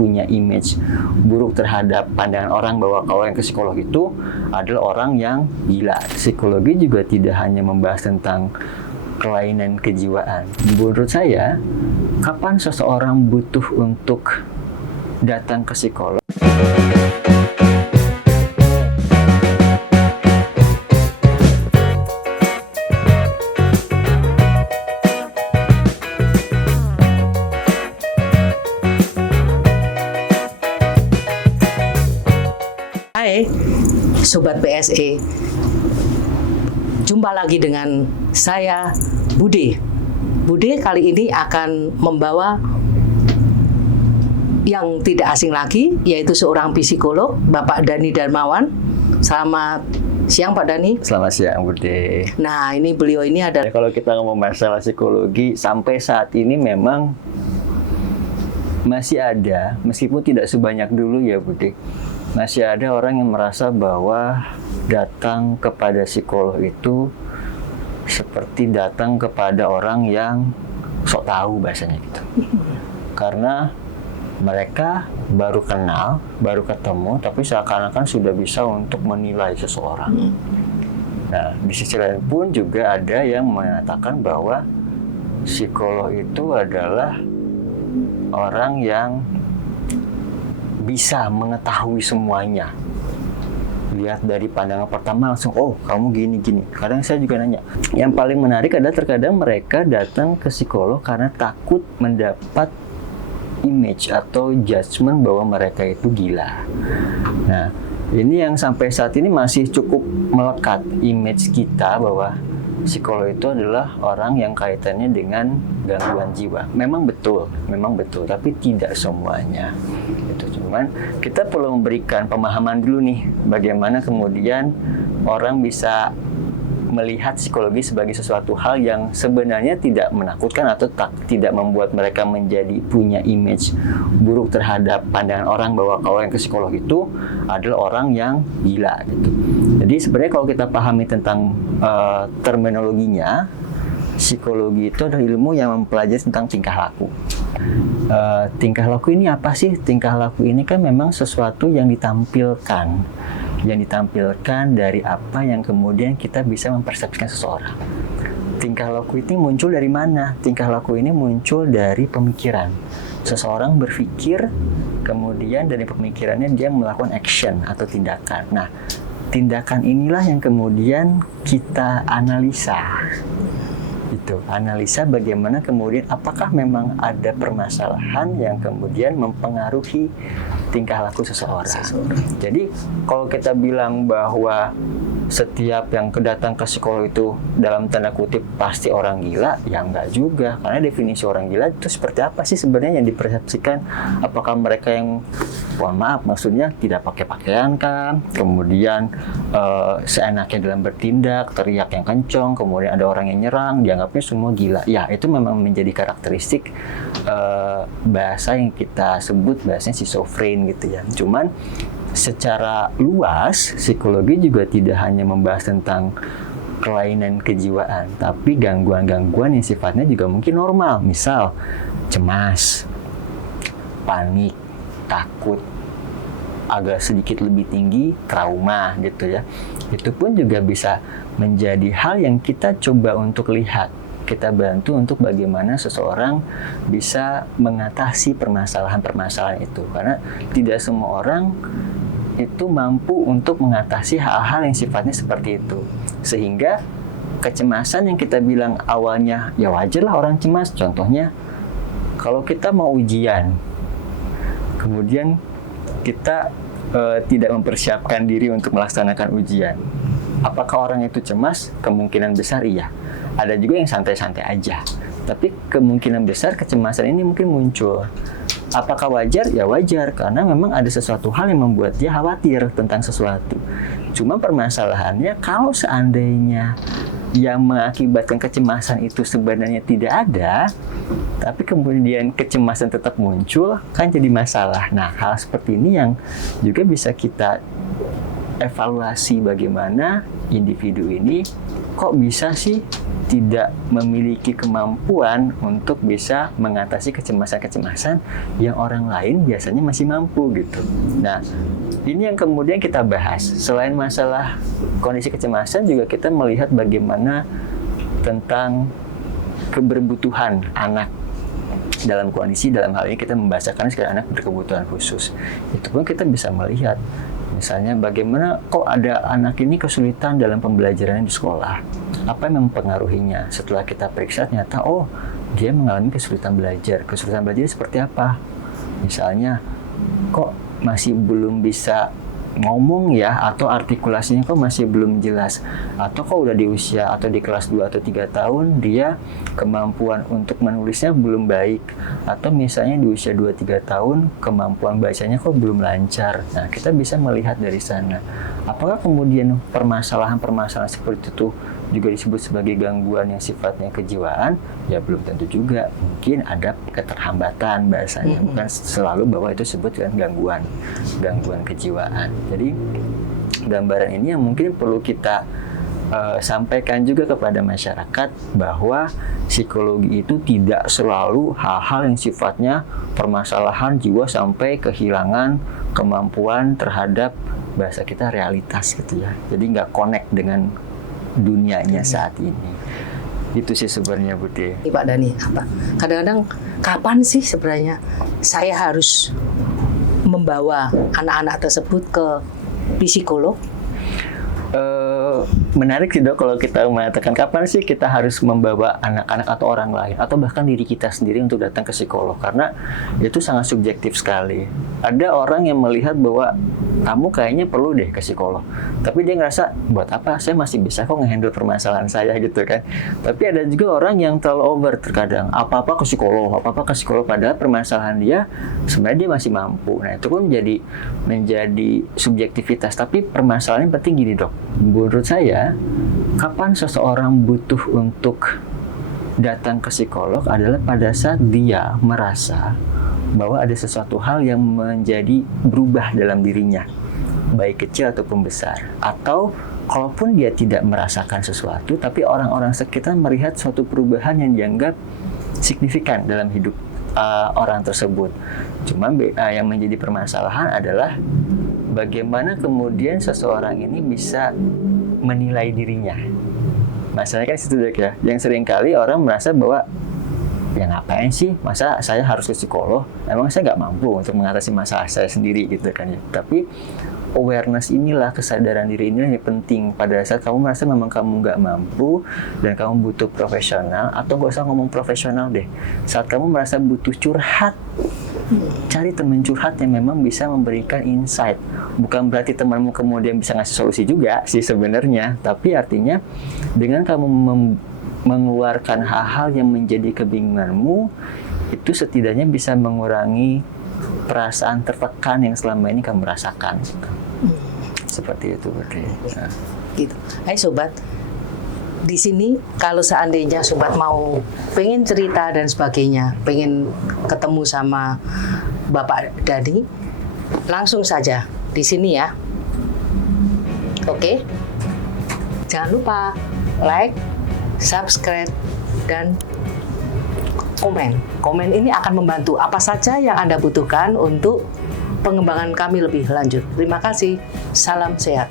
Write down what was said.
punya image buruk terhadap pandangan orang bahwa kalau yang ke psikolog itu adalah orang yang gila. Psikologi juga tidak hanya membahas tentang kelainan kejiwaan. Menurut saya, kapan seseorang butuh untuk datang ke psikolog? Hai Sobat PSE, jumpa lagi dengan saya Bude. Bude kali ini akan membawa yang tidak asing lagi, yaitu seorang psikolog, Bapak Dhani Darmawan. Selamat siang Pak Dhani. Selamat siang Bude. Nah, ini beliau ini ada. Kalau kita ngomong masalah psikologi, sampai saat ini memang masih ada, meskipun tidak sebanyak dulu ya Bude. Masih ada orang yang merasa bahwa datang kepada psikolog itu seperti datang kepada orang yang sok tahu bahasanya gitu. Karena mereka baru kenal, baru ketemu, tapi seakan-akan sudah bisa untuk menilai seseorang. Nah, di sisi lain pun juga ada yang mengatakan bahwa psikolog itu adalah orang yang bisa mengetahui semuanya. Lihat dari pandangan pertama langsung, oh kamu gini-gini. Kadang saya juga nanya. Yang paling menarik adalah terkadang mereka datang ke psikolog karena takut mendapat image atau judgement bahwa mereka itu gila. Nah, ini yang sampai saat ini masih cukup melekat image kita bahwa psikolog itu adalah orang yang kaitannya dengan gangguan jiwa. Memang betul, tapi tidak semuanya. Cuman kita perlu memberikan pemahaman dulu nih, bagaimana kemudian orang bisa melihat psikologi sebagai sesuatu hal yang sebenarnya tidak menakutkan atau tidak membuat mereka menjadi punya image buruk terhadap pandangan orang bahwa kalau yang ke psikolog itu adalah orang yang gila gitu. Jadi sebenarnya kalau kita pahami tentang terminologinya, psikologi itu adalah ilmu yang mempelajari tentang tingkah laku. Tingkah laku ini apa sih? Tingkah laku ini kan memang sesuatu yang ditampilkan dari apa yang kemudian kita bisa mempersepsikan seseorang. Tingkah laku ini muncul dari mana? Tingkah laku ini muncul dari pemikiran. Seseorang berpikir, kemudian dari pemikirannya dia melakukan action atau tindakan. Nah, tindakan inilah yang kemudian kita analisa. Analisa bagaimana kemudian apakah memang ada permasalahan yang kemudian mempengaruhi tingkah laku seseorang. Jadi kalau kita bilang bahwa setiap yang kedatang ke psikolog itu dalam tanda kutip pasti orang gila, ya enggak juga. Karena definisi orang gila itu seperti apa sih sebenarnya yang dipersepsikan? Apakah mereka yang, mohon maaf, maksudnya tidak pakai pakaian kan, kemudian seenaknya dalam bertindak, teriak yang kencang, kemudian ada orang yang nyerang, dianggapnya semua gila. Ya, itu memang menjadi karakteristik bahasa yang kita sebut bahasanya schizofren gitu ya. Cuman secara luas, psikologi juga tidak hanya membahas tentang kelainan kejiwaan, tapi gangguan-gangguan yang sifatnya juga mungkin normal. Misal, cemas, panik, takut, agak sedikit lebih tinggi, trauma gitu ya. Itu pun juga bisa menjadi hal yang kita coba untuk lihat. Kita bantu untuk bagaimana seseorang bisa mengatasi permasalahan-permasalahan itu. Karena tidak semua orang itu mampu untuk mengatasi hal-hal yang sifatnya seperti itu. Sehingga kecemasan yang kita bilang awalnya ya wajar lah orang cemas. Contohnya kalau kita mau ujian, kemudian kita tidak mempersiapkan diri untuk melaksanakan ujian. Apakah orang itu cemas? Kemungkinan besar iya. Ada juga yang santai-santai aja. Tapi kemungkinan besar kecemasan ini mungkin muncul. Apakah wajar? Ya wajar, karena memang ada sesuatu hal yang membuat dia khawatir tentang sesuatu. Cuma permasalahannya kalau seandainya yang mengakibatkan kecemasan itu sebenarnya tidak ada, tapi kemudian kecemasan tetap muncul, kan jadi masalah. Nah, hal seperti ini yang juga bisa kita evaluasi bagaimana individu ini kok bisa sih tidak memiliki kemampuan untuk bisa mengatasi kecemasan-kecemasan yang orang lain biasanya masih mampu gitu. Nah, ini yang kemudian kita bahas. Selain masalah kondisi kecemasan, juga kita melihat bagaimana tentang keberbutuhan anak dalam hal ini kita membahasakan sekarang anak berkebutuhan khusus. Itu pun kita bisa melihat, misalnya bagaimana kok ada anak ini kesulitan dalam pembelajaran di sekolah. Apa yang mempengaruhinya? Setelah kita periksa ternyata dia mengalami kesulitan belajar. Kesulitan belajar seperti apa? Misalnya kok masih belum bisa ngomong ya, atau artikulasinya kok masih belum jelas, atau kok udah di usia atau di kelas 2 atau 3 tahun dia kemampuan untuk menulisnya belum baik, atau misalnya di usia 2-3 tahun kemampuan bacanya kok belum lancar. Nah, kita bisa melihat dari sana. Apakah kemudian permasalahan-permasalahan seperti itu juga disebut sebagai gangguan yang sifatnya kejiwaan? Ya belum tentu juga. Mungkin ada keterhambatan bahasanya, bukan selalu bahwa itu disebut dengan gangguan kejiwaan. Jadi gambaran ini yang mungkin perlu kita sampaikan juga kepada masyarakat, bahwa psikologi itu tidak selalu hal-hal yang sifatnya permasalahan jiwa sampai kehilangan kemampuan terhadap bahasa kita realitas gitu ya. Jadi nggak connect dengan dunianya saat ini. Itu sih sebenarnya Budi. Pak Dhani, kadang-kadang kapan sih sebenarnya saya harus membawa anak-anak tersebut ke psikolog? Menarik sih Dok, kalau kita mengatakan kapan sih kita harus membawa anak-anak atau orang lain atau bahkan diri kita sendiri untuk datang ke psikolog, karena itu sangat subjektif sekali. Ada orang yang melihat bahwa kamu kayaknya perlu deh ke psikolog, tapi dia ngerasa buat apa, saya masih bisa kok nge-handle permasalahan saya gitu kan. Tapi ada juga orang yang terlalu over, terkadang apa-apa ke psikolog, padahal permasalahan dia sebenarnya dia masih mampu. Nah, itu pun menjadi subjektivitas. Tapi permasalahannya penting gini Dok, menurut saya kapan seseorang butuh untuk datang ke psikolog adalah pada saat dia merasa bahwa ada sesuatu hal yang menjadi berubah dalam dirinya, baik kecil ataupun besar. Atau kalaupun dia tidak merasakan sesuatu, tapi orang-orang sekitar melihat suatu perubahan yang dianggap signifikan dalam hidup orang tersebut. Cuma yang menjadi permasalahan adalah bagaimana kemudian seseorang ini bisa menilai dirinya. Masalahnya kan situ ya, yang seringkali orang merasa bahwa ya ngapain sih, masa saya harus ke psikolog, emang saya nggak mampu untuk mengatasi masalah saya sendiri gitu kan ya. Tapi awareness inilah, kesadaran diri inilah yang penting pada saat kamu merasa memang kamu nggak mampu dan kamu butuh profesional, atau nggak usah ngomong profesional deh, saat kamu merasa butuh curhat, cari teman curhat yang memang bisa memberikan insight. Bukan berarti temanmu kemudian bisa ngasih solusi juga sih sebenarnya, tapi artinya dengan kamu mengeluarkan hal-hal yang menjadi kebingunganmu, itu setidaknya bisa mengurangi perasaan tertekan yang selama ini kamu rasakan. Seperti itu berarti. Nah. Gitu. Hai sobat, di sini kalau seandainya sobat mau pengen cerita dan sebagainya, pengen ketemu sama Bapak Dhani, langsung saja di sini ya. Oke? Jangan lupa like, subscribe, dan komen. Komen ini akan membantu apa saja yang Anda butuhkan untuk pengembangan kami lebih lanjut. Terima kasih. Salam sehat.